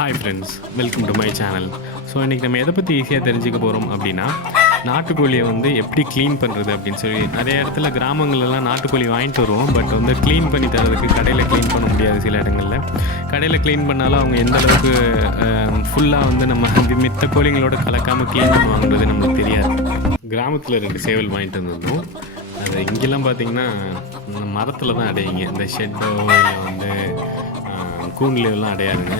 Hi friends welcome to my channel so இன்றைக்கி நம்ம எதை பற்றி ஈஸியாக தெரிஞ்சுக்க போகிறோம் அப்படின்னா நாட்டுக்கோழியை வந்து எப்படி க்ளீன் பண்ணுறது அப்படின்னு சொல்லி நிறைய இடத்துல கிராமங்கள்லாம் நாட்டுக்கோழி வாங்கிட்டு வருவோம். பட் வந்து க்ளீன் பண்ணி தரதுக்கு கடையில் க்ளீன் பண்ண முடியாது சில இடங்களில். கடையில் க்ளீன் பண்ணாலும் அவங்க எந்த அளவுக்கு ஃபுல்லாக வந்து நம்ம வந்து மித்த கோழிங்களோட கலக்காமல் க்ளீன் பண்ணுவாங்கிறது நமக்கு தெரியாது. கிராமத்தில் ரெண்டு சேவல் வாங்கிட்டு வந்திருந்தோம். அது இங்கெல்லாம் பார்த்தீங்கன்னா மரத்தில் தான் அடையுங்க. இந்த ஷெட்டோ இல்லை வந்து கூண்டில் எல்லாம் அடையாதுங்க.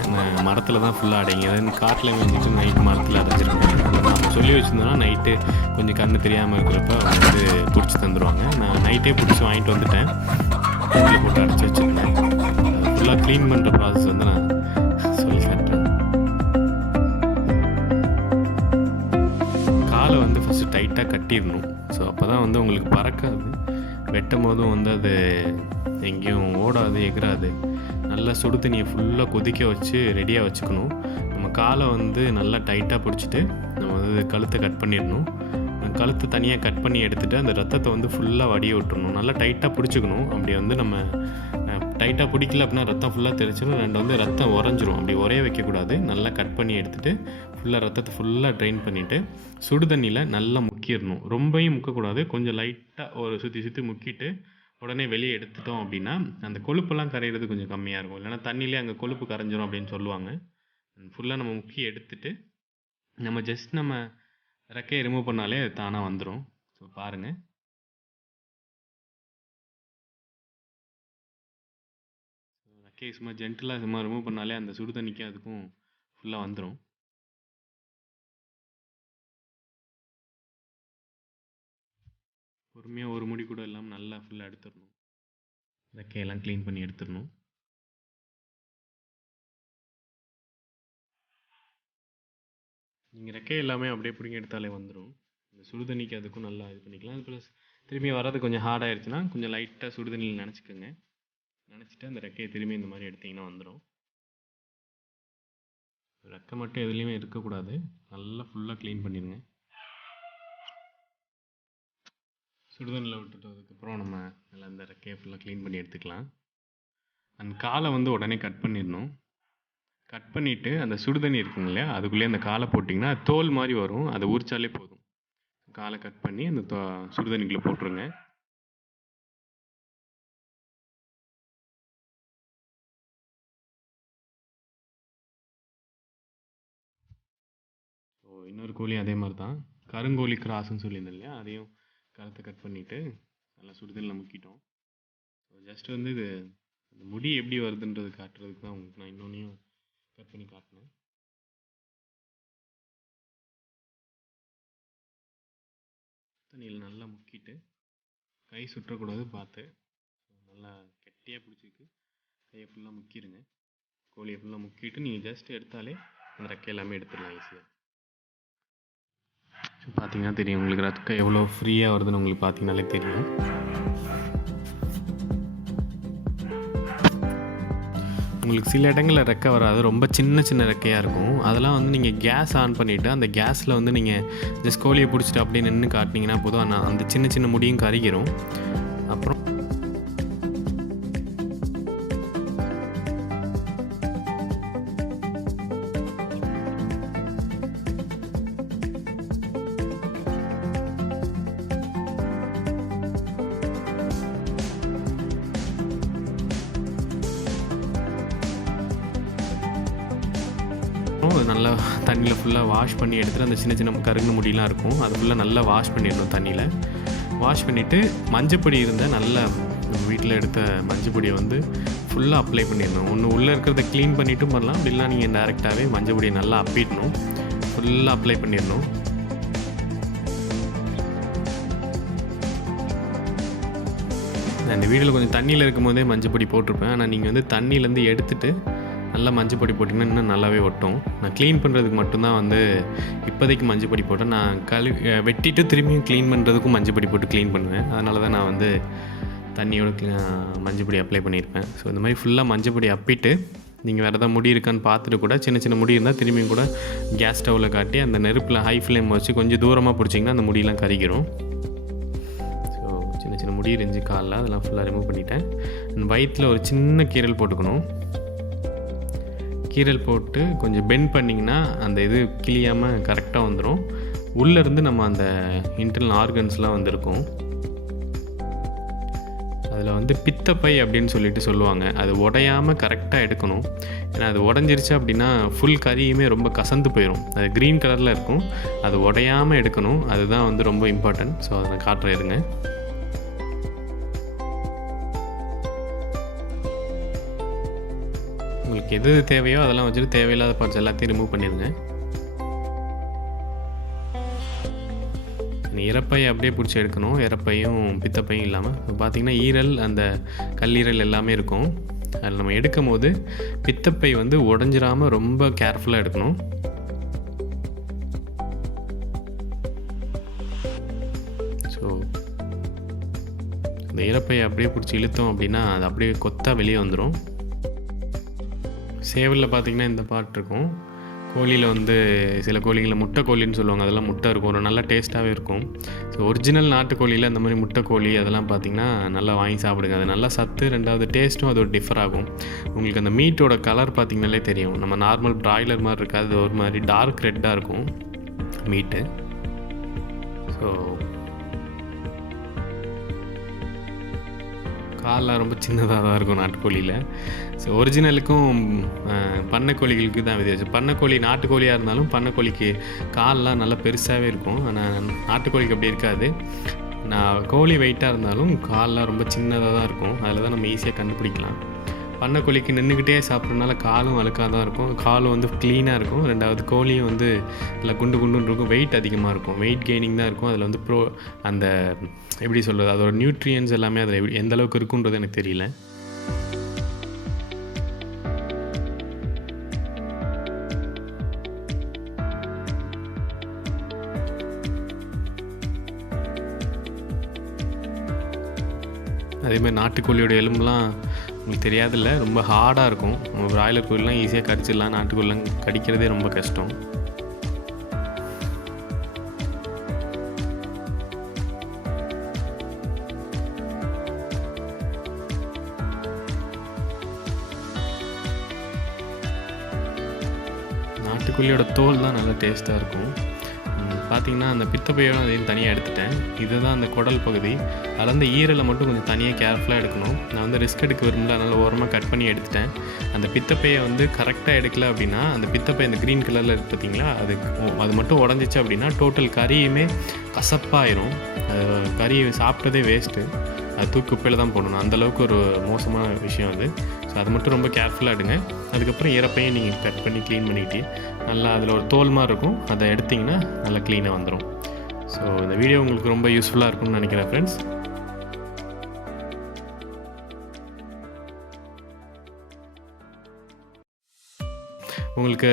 மரத்தில் தான் ஃபுல்லாக அடையுங்க தென் காட்டில் மேய்ஞ்சிட்டு நைட் மரத்தில் அடைஞ்சிருக்கேன் நம்ம சொல்லி வச்சுருந்தோம்னா நைட்டு கொஞ்சம் கண்ணு தெரியாமல் இருக்கிறப்ப வந்து பிடிச்சி தந்துடுவாங்க நான் நைட்டே பிடிச்சி வாங்கிட்டு வந்துட்டேன். கூண்டில் போட்டு அடைச்சி வச்சுருந்தேன். ஃபுல்லாக க்ளீன் பண்ணுற ப்ராசஸ் வந்து நான் சொல்லி காட்டுறேன் காலை வந்து ஃபஸ்ட்டு டைட்டாக கட்டிடணும். ஸோ அப்போ தான் வந்து உங்களுக்கு பறக்காது. வெட்டும் போதும் வந்து அது எங்கேயும் ஓடாது எகிறாது. நல்லா சுடு தண்ணியை ஃபுல்லாக கொதிக்க வச்சு ரெடியாக வச்சுக்கணும். நம்ம காலை வந்து நல்லா டைட்டாக பிடிச்சிட்டு நம்ம வந்து கழுத்தை கட் பண்ணிடணும். கழுத்தை தனியாக கட் பண்ணி எடுத்துகிட்டு அந்த ரத்தத்தை வந்து ஃபுல்லாக வடிய விட்டுறணும். நல்லா டைட்டாக பிடிச்சிக்கணும். அப்படி வந்து நம்ம டைட்டாக பிடிக்கல அப்படின்னா ரத்தம் ஃபுல்லாக தெரிச்சிடும் ரெண்டு வந்து ரத்தம் உறைஞ்சிரும். அப்படி உரைய வைக்கக்கூடாது. நல்லா கட் பண்ணி எடுத்துகிட்டு ஃபுல்லாக ரத்தத்தை ஃபுல்லாக ட்ரைன் பண்ணிவிட்டு சுடு தண்ணியில் நல்லா முக்கிடணும். ரொம்பவும் முக்கக்கூடாது. கொஞ்சம் லைட்டாக ஒரு சுற்றி சுற்றி முக்கிட்டு உடனே வெளியே எடுத்துட்டோம் அப்படின்னா அந்த கொழுப்பெல்லாம் கரையிறது கொஞ்சம் கம்மியாக இருக்கும். இல்லைனா தண்ணியிலே அங்கே கொழுப்பு கரைஞ்சிரும் அப்படின்னு சொல்லுவாங்க. ஃபுல்லாக நம்ம முக்கி எடுத்துட்டு நம்ம ஜஸ்ட் நம்ம ரெக்கையை ரிமூவ் பண்ணாலே அது தானாக வந்துடும் ஸோ பாருங்கள் ரெக்கையை சும்மா ஜென்டலாக சும்மா ரிமூவ் பண்ணாலே அந்த சுடு தண்ணிக்கும் அதுக்கும் ஃபுல்லாக வந்துடும் பொறுமையாக ஒரு முடி கூட இல்லாமல் நல்லா ஃபுல்லாக எடுத்துடணும். ரெக்கையெல்லாம் க்ளீன் பண்ணி எடுத்துடணும். நீங்கள் ரெக்கை எல்லாமே அப்படியே பிடிங்கி எடுத்தாலே வந்துடும் இந்த சுடுதண்ணிக்கு அதுக்கும் நல்லா இது பண்ணிக்கலாம். அது ப்ளஸ் திரும்பி வர்றது கொஞ்சம் ஹார்ட் ஆயிடுச்சுன்னா கொஞ்சம் லைட்டாக சுடுதண்ணியில் நினச்சிக்கோங்க. நினச்சிட்டு அந்த ரெக்கையை திரும்பி இந்த மாதிரி எடுத்திங்கன்னா வந்துடும் ரெக்கை மட்டும் எதுலேயுமே இருக்கக்கூடாது. நல்லா ஃபுல்லாக க்ளீன் பண்ணிடுங்க. சுடுதண்ணில் விட்டுட்டதுக்கப்புறம் நம்ம நல்லா இந்த ரெக்கையை ஃபுல்லாக க்ளீன் பண்ணி எடுத்துக்கலாம். அந்த காலை வந்து உடனே கட் பண்ணிடணும். கட் பண்ணிவிட்டு அந்த சுடுதண்ணி இருக்குங்க இல்லையா அதுக்குள்ளேயே அந்த காலை போட்டிங்கன்னா தோல் மாதிரி வரும். அதை உரிச்சாலே போதும். காலை கட் பண்ணி அந்த தோ சுடுதண்ணிக்குள்ளே போட்டுருங்க. இன்னொரு கோழி அதே மாதிரி தான். கருங்கோழி கிராஸ்ன்னு சொல்லியிருந்தேன் இல்லையா அதையும் கழுத்தை கட் பண்ணிவிட்டு நல்லா சுடுதலில் முக்கிட்டோம். ஸோ ஜஸ்ட் வந்து இது அந்த முடி எப்படி வருதுன்றது காட்டுறதுக்கு தான் உங்களுக்கு நான் இன்னொன்றையும் கட் பண்ணி காட்டினேன். தண்ணியில் நல்லா முக்கிட்டு கை சுற்றக்கூடாது பார்த்து. நல்லா கெட்டியாக பிடிச்சிருக்கு. கையை ஃபுல்லாக முக்கிடுங்க கோழியை ஃபுல்லாக முக்கிட்டு நீங்கள் ஜஸ்ட் எடுத்தாலே அந்த ரெக்கை எல்லாமே எடுத்துடலாம் ஈஸியாக பார்த்தீங்கன்னா தெரியும் உங்களுக்கு ரத்தம் எவ்வளோ ஃப்ரீயாக வருதுன்னு உங்களுக்கு பார்த்தீங்கனாலே தெரியும். உங்களுக்கு சில இடங்களில் ரெக்கை வராது. ரொம்ப சின்ன சின்ன ரெக்கையாக இருக்கும். அதெல்லாம் வந்து நீங்கள் கேஸ் ஆன் பண்ணிவிட்டு அந்த கேஸில் வந்து நீங்கள் ஜஸ்ட் கோழியை பிடிச்சிட்டு அப்படியே நின்று காட்டினீங்கன்னா போதும். அந்த சின்ன சின்ன முடியும் கருகிரும். அப்புறம் நல்லா தண்ணியில் ஃபுல்லாக வாஷ் பண்ணி எடுத்துகிட்டு அந்த சின்ன சின்ன கருங்கு முடியெலாம் இருக்கும். அது ஃபுல்லாக நல்லா வாஷ் பண்ணிடணும் தண்ணியில். வாஷ் பண்ணிவிட்டு மஞ்சப்பொடி இருந்தால் நல்லா வீட்டில் எடுத்த மஞ்சப்பொடியை வந்து ஃபுல்லாக அப்ளை பண்ணிடணும். ஒன்று உள்ளே இருக்கிறத க்ளீன் பண்ணிவிட்டும் பண்ணலாம். அப்படிலாம் நீங்கள் டேரெக்டாகவே மஞ்சப்பொடியை நல்லா அப்பிடணும். ஃபுல்லாக அப்ளை பண்ணிடணும். நான் இந்த வீடியோவில் கொஞ்சம் தண்ணியில் இருக்கும் போதே மஞ்சப்பொடி போட்டிருப்பேன். ஆனால் நீங்கள் வந்து தண்ணியிலேருந்து எடுத்துகிட்டு நல்லா மஞ்சள் பொடி போட்டிங்கன்னா இன்னும் நல்லாவே ஒட்டும். நான் க்ளீன் பண்ணுறதுக்கு மட்டும்தான் வந்து இப்போதைக்கு மஞ்சள் பொடி போட்டேன். நான் கழு வெட்டிட்டு திரும்பியும் க்ளீன் பண்ணுறதுக்கும் மஞ்சள் பொடி போட்டு க்ளீன் பண்ணுவேன். அதனால தான் நான் வந்து தண்ணியோட மஞ்சள் பொடி அப்ளை பண்ணியிருப்பேன். ஸோ இந்த மாதிரி ஃபுல்லாக மஞ்சள் பொடி அப்பிட்டு நீங்கள் வேறு எதாவது முடி இருக்கான்னு பார்த்துட்டு கூட சின்ன சின்ன முடி இருந்தால் திரும்பியும் கூட கேஸ் ஸ்டவ்வில் காட்டி அந்த நெருப்பில் ஹை ஃப்ளேம் வச்சு கொஞ்சம் தூரமாக பிடிச்சிங்கன்னா அந்த முடியெல்லாம் கறிக்கிறோம் ஸோ சின்ன சின்ன முடி இருந்துச்சு காலில். அதெல்லாம் ஃபுல்லாக ரிமூவ் பண்ணிட்டேன். வயிற்றில் ஒரு சின்ன கீரல் போட்டுக்கணும். கீரல் போட்டு கொஞ்சம் பெண்ட் பண்ணிங்கன்னா அந்த இது கிளியாமல் கரெக்டாக வந்துடும் உள்ளேருந்து நம்ம அந்த இன்டர்னல் ஆர்கன்ஸ்லாம் வந்திருக்கும். அதில் வந்து பித்தப்பை அப்படின்னு சொல்லிட்டு சொல்லுவாங்க. அது உடையாமல் கரெக்டாக எடுக்கணும். ஏன்னா அது உடஞ்சிருச்சு அப்படின்னா ஃபுல் கறியுமே ரொம்ப கசந்து போயிடும் அது க்ரீன் கலரில் இருக்கும். அது உடையாமல் எடுக்கணும். அதுதான் வந்து ரொம்ப இம்பார்ட்டன்ட் ஸோ அதை நான் காட்டுறேன் உங்களுக்கு எது தேவையோ அதெல்லாம் வச்சுட்டு தேவையில்லாத பார்ட்ஸ் எல்லாத்தையும் ரிமூவ் பண்ணிடுங்க. இறப்பை அப்படியே பிடிச்சி எடுக்கணும். இறப்பையும் பித்தப்பையும் இல்லாமல் இப்போ பார்த்தீங்கன்னா ஈரல் அந்த கல்லீரல் எல்லாமே இருக்கும். அதில் நம்ம எடுக்கும் போது பித்தப்பை வந்து உடஞ்சிராமல் ரொம்ப கேர்ஃபுல்லாக எடுக்கணும். ஸோ அந்த இறப்பையை அப்படியே பிடிச்சி இழுத்தோம் அப்படின்னா அது அப்படியே கொத்தாக வெளியே வந்துடும் சேவலில் பார்த்தீங்கன்னா இந்த பார்ட் இருக்கும். கோழியில் வந்து சில கோழிகளில் முட்டை கோழின்னு சொல்லுவாங்க. அதெல்லாம் முட்டை இருக்கும். ஒரு நல்ல டேஸ்ட்டாகவே இருக்கும். ஸோ ஒரிஜினல் நாட்டுக்கோழியில் அந்த மாதிரி முட்டை கோழி அதெல்லாம் பார்த்தீங்கன்னா நல்லா வாங்கி சாப்பிடுங்க. அது நல்லா சத்து ரெண்டாவது டேஸ்ட்டும் அது ஒரு டிஃபர் ஆகும். உங்களுக்கு அந்த மீட்டோட கலர் பார்த்திங்கனாலே தெரியும். நம்ம நார்மல் ப்ராய்லர் மாதிரி இருக்காது. ஒரு மாதிரி டார்க் ரெட்டாக இருக்கும் மீட்டு ஸோ கால்லாம் ரொம்ப சின்னதாக தான் இருக்கும் நாட்டுக்கோழியில். ஸோ ஒரிஜினலுக்கும் பண்ணைக்கோழிகளுக்கு தான் வித்தியாசம். பண்ணைக்கோழி நாட்டுக்கோழியாக இருந்தாலும் பண்ணைக்கோழிக்கு கால்லாம் நல்லா பெருசாகவே இருக்கும். ஆனால் நாட்டுக்கோழிக்கு அப்படி இருக்காது. நான் கோழி வெயிட்டாக இருந்தாலும் கால்லாம் ரொம்ப சின்னதாக தான் இருக்கும். அதில் தான் நம்ம ஈஸியாக கண்டுபிடிக்கலாம். பண்ணை கோழிக்கு நின்றுக்கிட்டே சாப்பிட்றதுனால காலும் அழுக்காக தான் இருக்கும். காலும் வந்து க்ளீனாக இருக்கும். ரெண்டாவது கோழியும் வந்து நல்லா குண்டு குண்டுன்னு இருக்கும். வெயிட் அதிகமாக இருக்கும். வெயிட் கெய்னிங் தான் இருக்கும். அதில் வந்து ப்ரோ அந்த எப்படி சொல்கிறது அதோட நியூட்ரியன்ஸ் எல்லாமே அதில் எப்படி எந்த அளவுக்கு இருக்குன்றது எனக்கு தெரியல. அதேமாதிரி நாட்டுக்கோழியோட எலும்புலாம் உங்களுக்கு தெரியாதில்ல. ரொம்ப ஹார்டாக இருக்கும். பிராய்லர் கோழிலாம் ஈஸியாக கடிச்சிடலாம். நாட்டுக்கோழிலாம் கடிக்கிறதே ரொம்ப கஷ்டம். நாட்டுக்கோழியோட தோல் தான் நல்லா டேஸ்ட்டாக இருக்கும். பார்த்தீங்கன்னா அந்த பித்தப்பையோட அதையும் தனியாக எடுத்துட்டேன். இதுதான் அந்த குடல் பகுதி. அதில் அந்த ஈரலை மட்டும் கொஞ்சம் தனியாக கேர்ஃபுல்லாக எடுக்கணும். நான் வந்து ரிஸ்க் எடுக்க விரும்பல அதனால் ஓரமாக கட் பண்ணி எடுத்துட்டேன். அந்த பித்தப்பையை வந்து கரெக்டாக எடுக்கல அப்படின்னா அந்த பித்தப்பை அந்த க்ரீன் கலரில் இருக்கு பார்த்தீங்களா அது அது மட்டும் உடஞ்சிச்சு அப்படின்னா டோட்டல் கறியுமே கசப்பாயிரும். அது கறி சாப்பிட்டதே வேஸ்ட்டு அது தூக்கி குப்பையில் தான் போடணும். அந்தளவுக்கு ஒரு மோசமான விஷயம் அது. ஸோ அது மட்டும் ரொம்ப கேர்ஃபுல்லாக எடுங்க. அதுக்கப்புறம் இறப்பையும் நீங்கள் கட் பண்ணி க்ளீன் பண்ணிக்கிட்டு நல்லா அதில் ஒரு தோல் மாதிரி இருக்கும். அதை எடுத்திங்கன்னா நல்லா க்ளீனாக வந்துடும் ஸோ இந்த வீடியோ உங்களுக்கு ரொம்ப யூஸ்ஃபுல்லாக இருக்கும்னு நினைக்கிறேன் ஃப்ரெண்ட்ஸ் உங்களுக்கு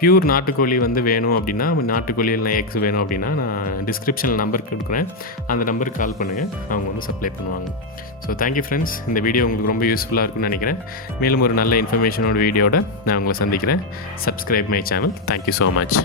பியூர் நாட்டுக்கோழி வந்து வேணும் அப்படின்னா நாட்டுக்கோழி இல்லை எக்ஸ் வேணும் அப்படின்னா நான் டிஸ்கிரிப்ஷனில் நம்பர் கொடுக்குறேன். அந்த நம்பருக்கு கால் பண்ணுங்கள் அவங்க வந்து சப்ளை பண்ணுவாங்க. ஸோ தேங்க்யூ ஃப்ரெண்ட்ஸ் இந்த வீடியோ உங்களுக்கு ரொம்ப யூஸ்ஃபுல்லாக இருக்கும்னு நினைக்கிறேன். மேலும் ஒரு நல்ல இன்ஃபர்மேஷனோட வீடியோட நான் உங்களை சந்திக்கிறேன். Subscribe my channel thank you so much